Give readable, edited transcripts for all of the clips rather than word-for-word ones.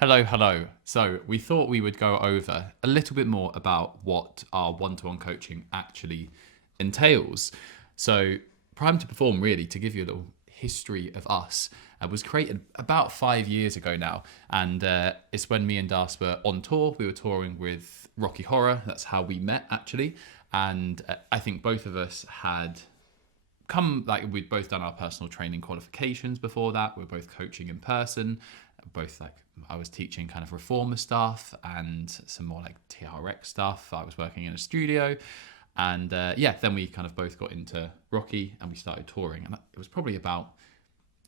Hello, hello. So we thought we would go over a little bit more about what our one-to-one coaching actually entails. So Prime to Perform, really, to give you a little history of us, was created about 5 years ago now. And it's when me and Das were on tour. We were touring with Rocky Horror. That's how we met, actually. And I think both of us had we'd both done our personal training qualifications before that. We're both coaching in person, both I was teaching kind of reformer stuff and some more like TRX stuff. I was working in a studio, and then we kind of both got into Rocky and we started touring. And it was probably about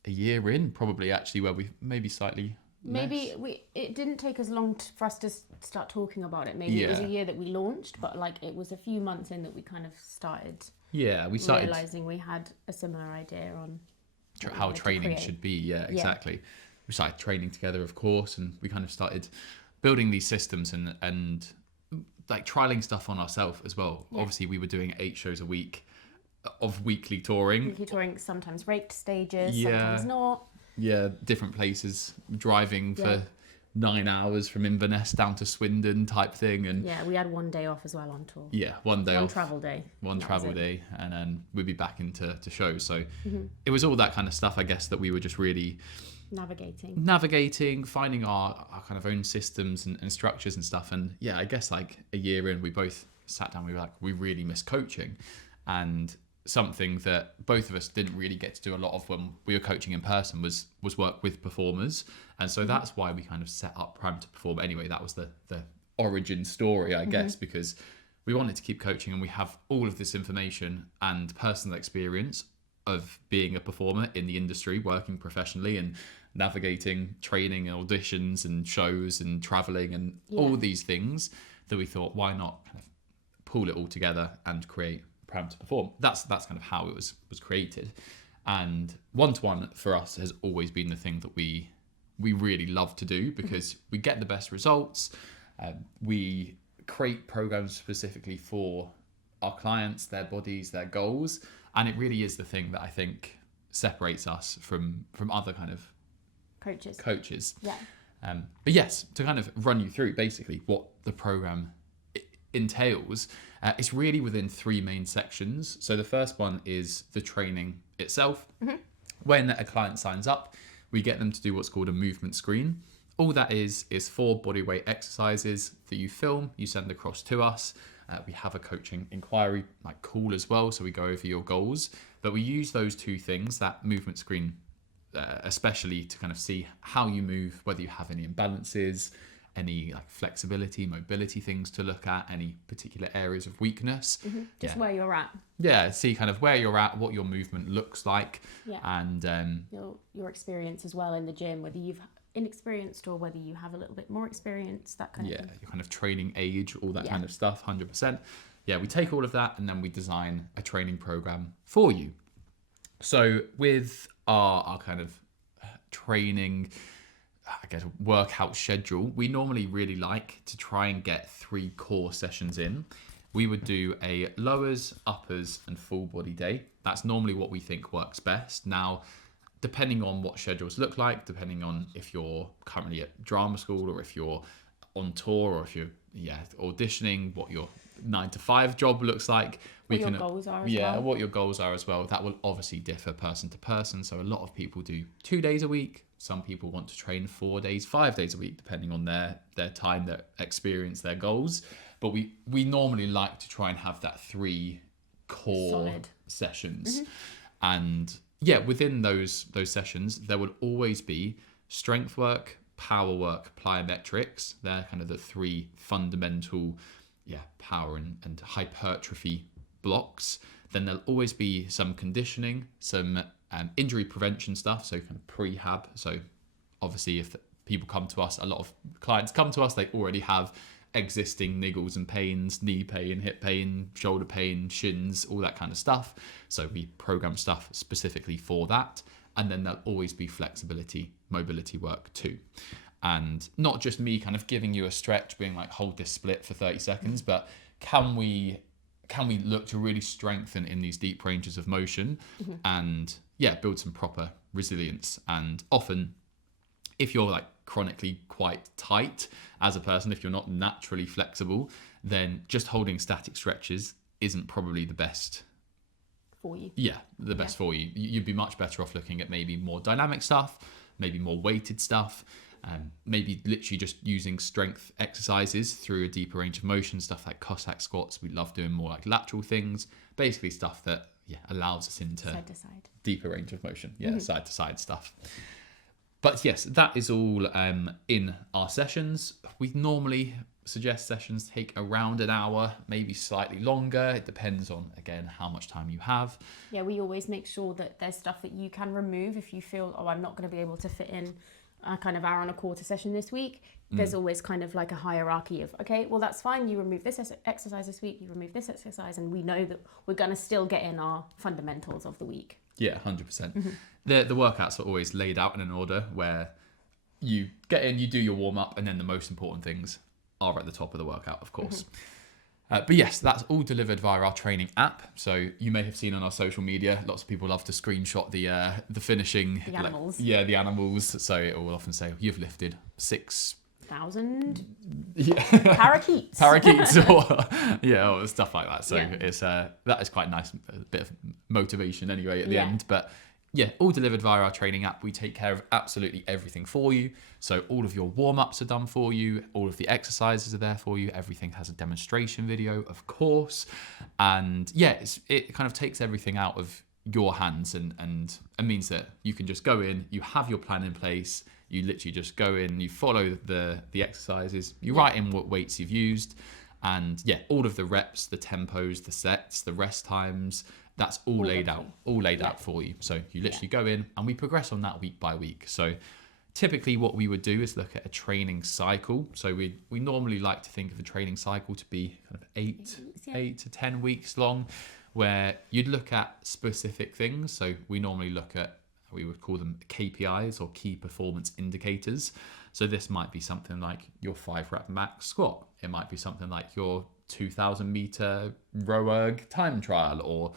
a year in, probably actually, where we maybe slightly Maybe less. it didn't take as long for us to start talking about it. Maybe it was a year that we launched, but like it was a few months in that we kind of started We started realizing we had a similar idea on how training should be. Yeah, exactly. We started training together, of course, and we kind of started building these systems and like trialing stuff on ourselves as well. Yeah. Obviously, we were doing 8 shows a week of weekly touring. Weekly touring, sometimes raked stages, sometimes not. Yeah, different places, driving for 9 hours from Inverness down to Swindon type thing. And we had one day off as well on tour. Yeah, one day off. One travel day. One travel day, and then we'd be back into shows. So it was all that kind of stuff, I guess, that we were just really navigating, finding our kind of own systems and structures and stuff. And yeah, I guess like a year in, we both sat down, we were like, we really miss coaching. And something that both of us didn't really get to do a lot of when we were coaching in person was work with performers. And so that's why we kind of set up Prime to Perform anyway. That was the origin story, I guess, because we wanted to keep coaching, and we have all of this information and personal experience of being a performer in the industry, working professionally and navigating training and auditions and shows and traveling and all these things, that we thought, why not kind of pull it all together and create Prime to Perform. That's kind of how it was created. And one-to-one for us has always been the thing that we really love to do, because we get the best results. We create programs specifically for our clients, their bodies, their goals, and it really is the thing that I think separates us from other kind of coaches. Yeah. But yes, to kind of run you through basically what the program entails, it's really within 3 main sections. So the first one is the training itself. When a client signs up, we get them to do what's called a movement screen. All that is 4 bodyweight exercises that you film, you send across to us. We have a coaching inquiry call as well, so we go over your goals. But we use those 2 things, that movement screen especially, to kind of see how you move, whether you have any imbalances, any flexibility, mobility things to look at, any particular areas of weakness. Just where you're at. Yeah, see kind of where you're at, what your movement looks like, and your experience as well in the gym, whether you've inexperienced or whether you have a little bit more experience, that kind of thing. Your kind of training age, all that kind of stuff, 100%. Yeah, we take all of that and then we design a training program for you. So with our kind of training, I guess, workout schedule, we normally really like to try and get 3 core sessions in. We would do a lowers, uppers, and full body day. That's normally what we think works best. Now, depending on what schedules look like, depending on if you're currently at drama school or if you're on tour or if you're auditioning, what your 9 to 5 job looks like, what your goals are as well. That will obviously differ person to person. So a lot of people do 2 days a week. Some people want to train 4 days, 5 days a week, depending on their time, their experience, their goals. But we normally like to try and have that 3 core solid sessions. And within those sessions, there will always be strength work, power work, plyometrics. They're kind of the 3 fundamental power and hypertrophy blocks. Then there'll always be some conditioning, some injury prevention stuff, so kind of prehab. So obviously if people come to us, a lot of clients come to us, they already have existing niggles and pains, knee pain, hip pain, shoulder pain, shins, all that kind of stuff. So we program stuff specifically for that. And then there'll always be flexibility, mobility work too. And not just me kind of giving you a stretch, being like, hold this split for 30 seconds, but can we look to really strengthen in these deep ranges of motion and build some proper resilience. And often if you're chronically quite tight as a person, if you're not naturally flexible, then just holding static stretches isn't probably the best for you. Yeah, the best for you. You'd be much better off looking at maybe more dynamic stuff, maybe more weighted stuff, maybe literally just using strength exercises through a deeper range of motion, stuff like Cossack squats. We love doing more like lateral things, basically stuff that allows us into side to side, deeper range of motion, side to side stuff. But yes, that is all in our sessions. We normally suggest sessions take around an hour, maybe slightly longer. It depends on, again, how much time you have. Yeah, we always make sure that there's stuff that you can remove if you feel, I'm not going to be able to fit in a kind of hour and a quarter session this week. There's always kind of like a hierarchy of, okay, well, that's fine. You remove this exercise this week, you remove this exercise, and we know that we're going to still get in our fundamentals of the week. Yeah, 100%. The workouts are always laid out in an order where you get in, you do your warm-up, and then the most important things are at the top of the workout, of course. But yes, that's all delivered via our training app. So you may have seen on our social media, lots of people love to screenshot the finishing. The animals. The animals. So it will often say, you've lifted 6,000 parakeets. Parakeets or stuff like that. So it's that is quite nice, a bit of motivation anyway at the end. But all delivered via our training app. We take care of absolutely everything for you. So all of your warm-ups are done for you. All of the exercises are there for you. Everything has a demonstration video, of course. And it kind of takes everything out of your hands and means that you can just go in, you have your plan in place, you literally just go in, you follow the exercises, you write in what weights you've used, and all of the reps, the tempos, the sets, the rest times, that's all laid out for you. So you literally go in and we progress on that week by week. So typically what we would do is look at a training cycle. So we normally like to think of a training cycle to be kind of 8 to 10 weeks long, where you'd look at specific things. So we normally look at, we would call them KPIs or key performance indicators. So this might be something like your 5-rep max squat. It might be something like your 2,000 meter row erg time trial, or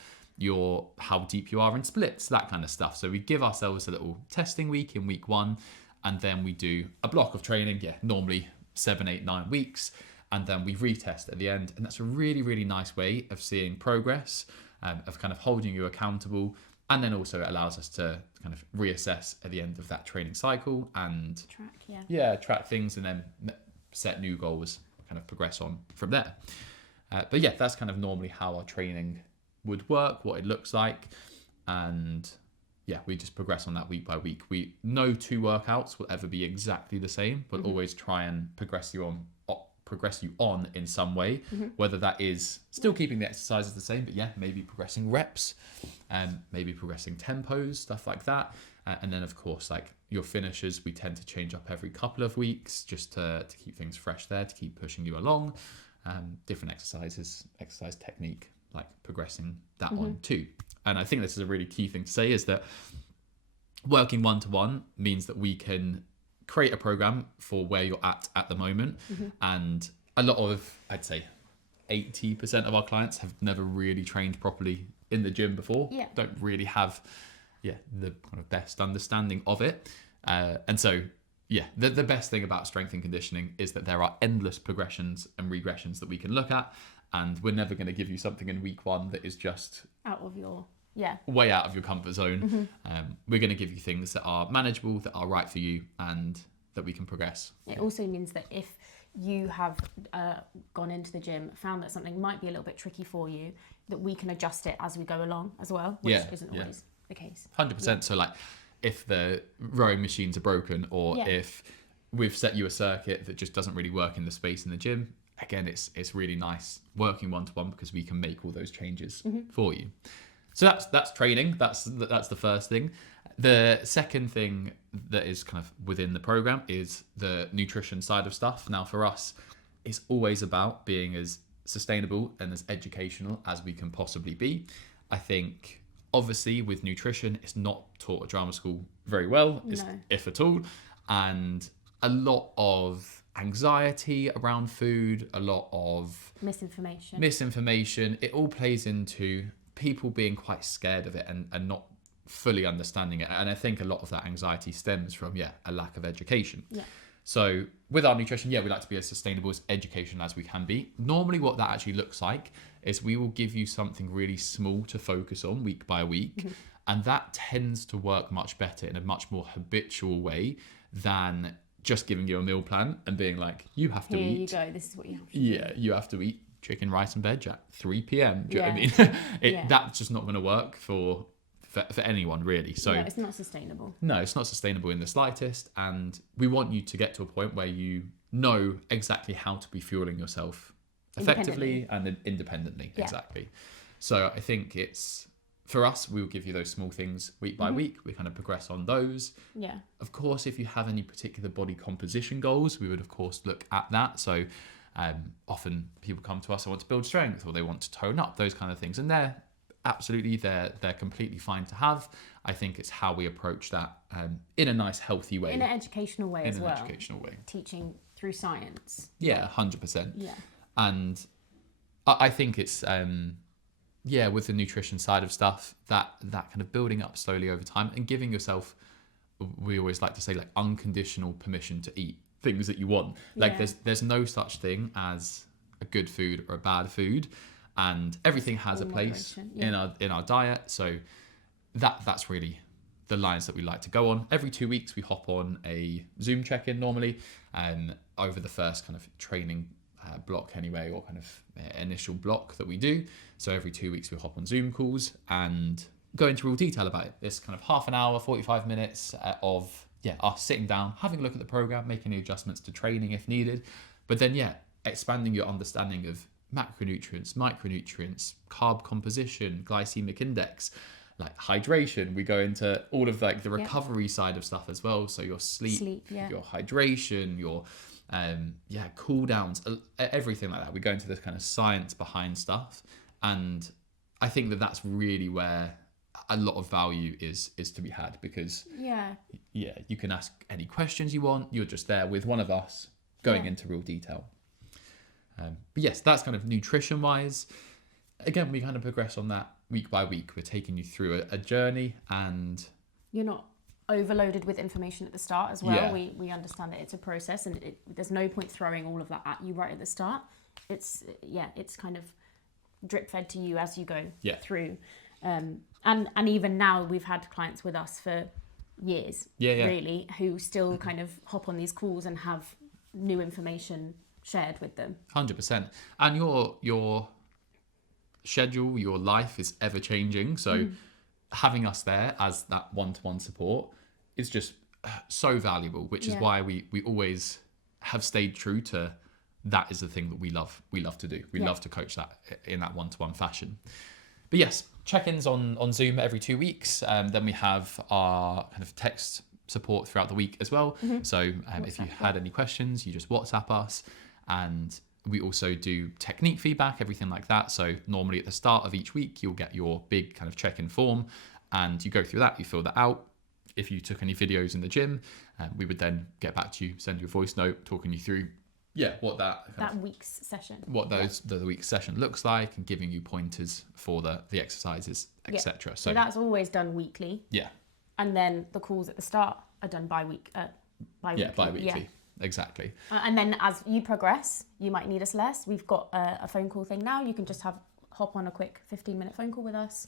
how deep you are in splits, that kind of stuff. So we give ourselves a little testing week in week 1, and then we do a block of training, normally 7, 8, 9 weeks, and then we retest at the end. And that's a really, really nice way of seeing progress, of kind of holding you accountable. And then also it allows us to kind of reassess at the end of that training cycle and track things, and then set new goals, kind of progress on from there. But that's kind of normally how our training would work, what it looks like. And we just progress on that week by week. No 2 workouts will ever be exactly the same, but always try and progress you on in some way, whether that is still keeping the exercises the same, but maybe progressing reps, maybe progressing tempos, stuff like that. And then of course, like your finishes, we tend to change up every couple of weeks just to keep things fresh there, to keep pushing you along. Different exercises, exercise technique, like progressing that one too. And I think this is a really key thing to say, is that working one-to-one means that we can create a program for where you're at the moment. And a lot of, I'd say 80% of our clients have never really trained properly in the gym before, don't really have the kind of best understanding of it. And so the best thing about strength and conditioning is that there are endless progressions and regressions that we can look at, and we're never going to give you something in week 1 that is just out of your way out of your comfort zone. We're going to give you things that are manageable, that are right for you, and that we can progress. It also means that if you have gone into the gym, found that something might be a little bit tricky for you, that we can adjust it as we go along as well, which isn't always the case. 100%. So like if the rowing machines are broken, or if we've set you a circuit that just doesn't really work in the space in the gym, again, it's really nice working one-to-one, because we can make all those changes for you. So that's training. That's the first thing. The second thing that is kind of within the program is the nutrition side of stuff. Now for us, it's always about being as sustainable and as educational as we can possibly be. I think obviously with nutrition, it's not taught at drama school very well, if at all. And a lot of anxiety around food, a lot of misinformation, it all plays into people being quite scared of it and not fully understanding it. And I think a lot of that anxiety stems from a lack of education. So with our nutrition, we like to be as sustainable as educational as we can be. Normally what that actually looks like is we will give you something really small to focus on week by week. And that tends to work much better in a much more habitual way than just giving you a meal plan and being like, you have to Here eat. you go. This is what you have to do. You have to eat chicken, rice and veg at 3 p.m. Do you know what I mean? That's just not going to work for anyone really. So it's not sustainable. No, it's not sustainable in the slightest. And we want you to get to a point where you know exactly how to be fueling yourself effectively and independently. Exactly. So I think it's, for us, we will give you those small things week by week. We kind of progress on those. Yeah. Of course, if you have any particular body composition goals, we would of course look at that. So often people come to us and want to build strength, or they want to tone up, those kind of things. And they're completely fine to have. I think it's how we approach that in a nice, healthy way. In an educational way as well. In an educational way. Teaching through science. Yeah, 100%. Yeah. And I think it's, with the nutrition side of stuff, that kind of building up slowly over time and giving yourself, we always like to say, like unconditional permission to eat things that you want. Like there's no such thing as a good food or a bad food. And everything has a place in our diet. So that's really the lines that we like to go on. Every 2 weeks we hop on a Zoom check-in normally, over the first kind of training block anyway, or kind of initial block that we do. So every 2 weeks we hop on Zoom calls and go into real detail about it. This kind of half an hour, 45 minutes of us sitting down, having a look at the program, making the adjustments to training if needed, but then expanding your understanding of macronutrients, micronutrients, carb composition, glycemic index, like hydration. We go into all of like the recovery side of stuff as well. So your sleep, your hydration, your cool downs, everything like that. We go into this kind of science behind stuff. And I think that that's really where a lot of value is to be had, because you can ask any questions you want. You're just there with one of us going into real detail. But yes, that's kind of nutrition wise. Again, we kind of progress on that week by week. We're taking you through a journey, and you're not overloaded with information at the start as well. We understand that it's a process, and there's no point throwing all of that at you right at the start. It's kind of drip fed to you as you go through. And even now we've had clients with us for years, really, who still kind of hop on these calls and have new information shared with them. 100%. And your schedule, your life is ever changing. So having us there as that one-to-one support is just so valuable, which is why we always have stayed true to that is the thing that we love to do. We love to coach that in that one-to-one fashion. But yes, check-ins on Zoom every 2 weeks. Then we have our kind of text support throughout the week as well. So if you had any questions, you just WhatsApp us. And we also do technique feedback, everything like that. So normally at the start of each week, you'll get your big kind of check-in form, and you go through that, you fill that out. If you took any videos in the gym, we would then get back to you, send you a voice note talking you through what that week's session, what the week's session looks like, and giving you pointers for the exercises, etc. So that's always done weekly. And then the calls at the start are done bi-weekly. Exactly. And then as you progress, you might need us less. We've got a phone call thing now. You can just hop on a quick 15-minute phone call with us.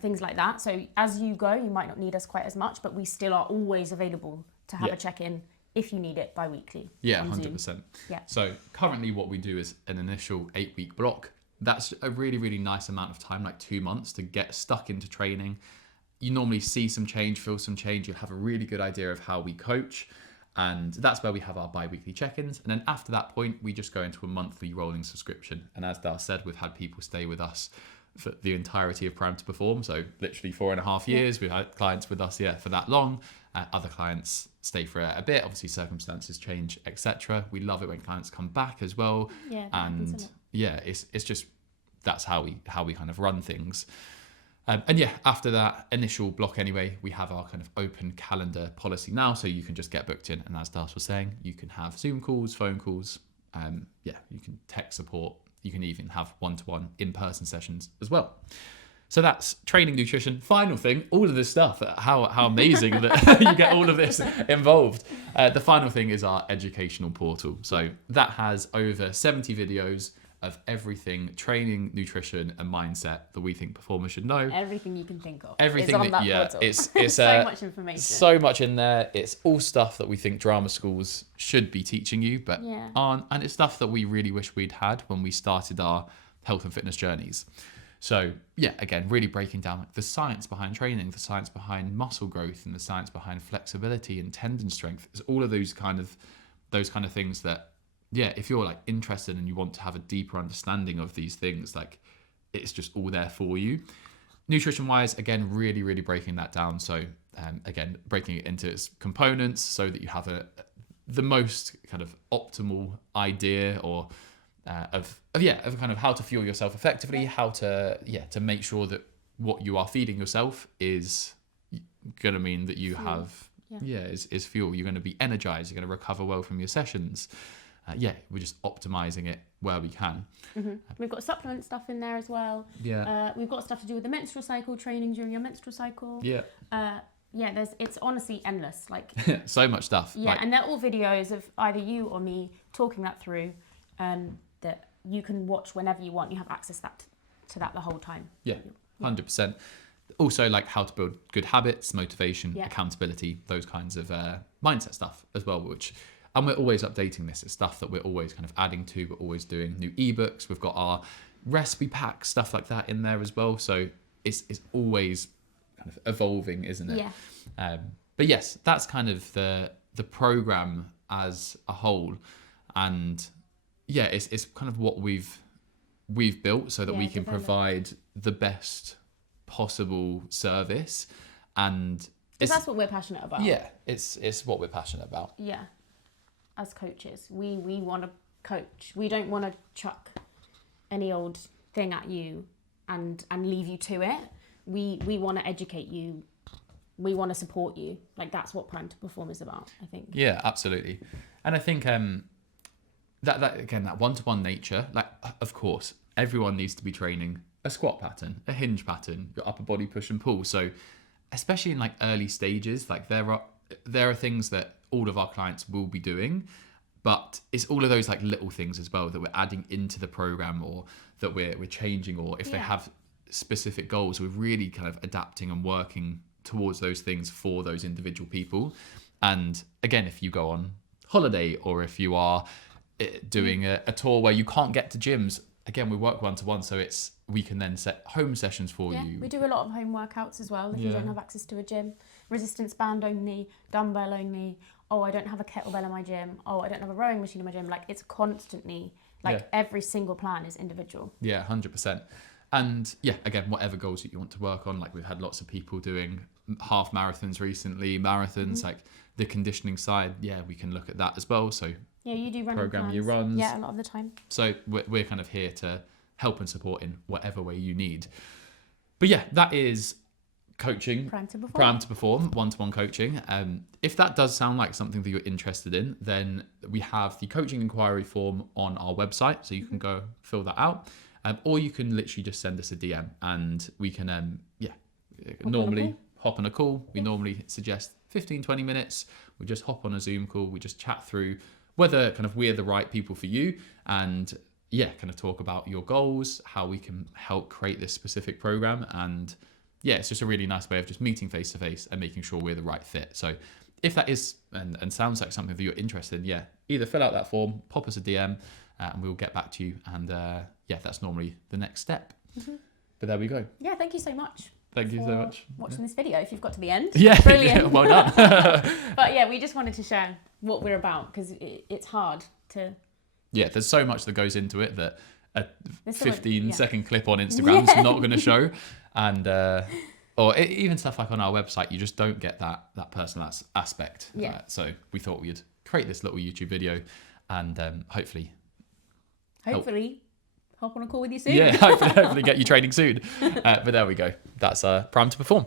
Things like that. So as you go, you might not need us quite as much, but we still are always available to have a check-in if you need it bi-weekly. 100%. So currently what we do is an initial 8-week block. That's a really, really nice amount of time, like 2 months, to get stuck into training. You normally see some change, feel some change. You have a really good idea of how we coach. And that's where we have our bi-weekly check-ins. And then after that point, we just go into a monthly rolling subscription. And as Dar said, we've had people stay with us for the entirety of Prime to Perform. So literally 4.5 years. We've had clients with us for that long. Other clients stay for a bit. Obviously, circumstances change, etc. We love it when clients come back as well. And it's just, that's how we kind of run things. After that initial block anyway, we have our kind of open calendar policy now, so you can just get booked in. And as Darcy was saying, you can have Zoom calls, phone calls, you can text support, you can even have one-to-one in-person sessions as well. So that's training, nutrition. Final thing, all of this stuff. How amazing that you get all of this involved. The final thing is our educational portal. So that has over 70 videos of everything training, nutrition, and mindset that we think performers should know. Everything you can think of. Everything is on that portal. It's so much information. So much in there. It's all stuff that we think drama schools should be teaching you, but aren't. And it's stuff that we really wish we'd had when we started our health and fitness journeys. So yeah, again, really breaking down like the science behind training, the science behind muscle growth, and the science behind flexibility and tendon strength. It's all of those kind of things that, yeah, if you're like interested and you want to have a deeper understanding of these things, like it's just all there for you. Nutrition wise, again, really, really breaking that down. So again, breaking it into its components so that you have the most kind of optimal idea or of kind of how to fuel yourself effectively, how to make sure that what you are feeding yourself is going to mean that you have is fuel. You're going to be energized. You're going to recover well from your sessions. We're just optimizing it where we can. We've got supplement stuff in there as well. We've got stuff to do with the menstrual cycle, training during your menstrual cycle. It's honestly endless, like so much stuff. And they're all videos of either you or me talking that through, that you can watch whenever you want. You have access to that the whole time. 100%. Also, like how to build good habits, motivation, accountability, those kinds of mindset stuff as well, and we're always updating this. It's stuff that we're always kind of adding to. We're always doing new ebooks. We've got our recipe packs, stuff like that in there as well. So it's always kind of evolving, isn't it? But yes, that's kind of the program as a whole. And it's kind of what we've built so that we can provide the best possible service. And that's what we're passionate about. It's what we're passionate about. As coaches, we want to coach. We don't want to chuck any old thing at you and leave you to it. We want to educate you. We want to support you. Like that's what Prime to Perform is about, I think. Yeah, absolutely. And I think that again, that one-to-one nature, like of course everyone needs to be training a squat pattern, a hinge pattern, your upper body push and pull. So especially in like early stages, like there are things that all of our clients will be doing, but it's all of those like little things as well that we're adding into the program, or that we're changing, or if they have specific goals, we're really kind of adapting and working towards those things for those individual people. And again, if you go on holiday, or if you are doing a tour where you can't get to gyms, again, we work one-to-one, so we can then set home sessions for you. We do a lot of home workouts as well if you don't have access to a gym. Resistance band only, dumbbell only. Oh, I don't have a kettlebell in my gym. Oh, I don't have a rowing machine in my gym. Like it's constantly, every single plan is individual. 100%. And again, whatever goals that you want to work on, like we've had lots of people doing half marathons recently, marathons, like the conditioning side, we can look at that as well. So you do running program plans. your runs. A lot of the time. So we're kind of here to help and support in whatever way you need. But that is coaching, Prime to Perform, one-to-one coaching. If that does sound like something that you're interested in, then we have the coaching inquiry form on our website, so you can go fill that out, or you can literally just send us a DM, and we can normally hop on a call. We normally suggest 15-20 minutes. We just hop on a Zoom call, we just chat through whether kind of we're the right people for you, and kind of talk about your goals, how we can help create this specific program. And it's just a really nice way of just meeting face to face and making sure we're the right fit. So if that is and sounds like something that you're interested in, either fill out that form, pop us a DM, and we'll get back to you. And that's normally the next step. But there we go. Thank you so much. Thank you so much. Watching this video, if you've got to the end. Brilliant. Well done. But we just wanted to share what we're about, because it's hard to. There's so much that goes into it that a 15-second clip on Instagram is not going to show. And or even stuff like on our website, you just don't get that personal aspect. So we thought we'd create this little YouTube video, and hopefully hop on a call with you soon. Hopefully get you training soon. But there we go. That's Prime to Perform.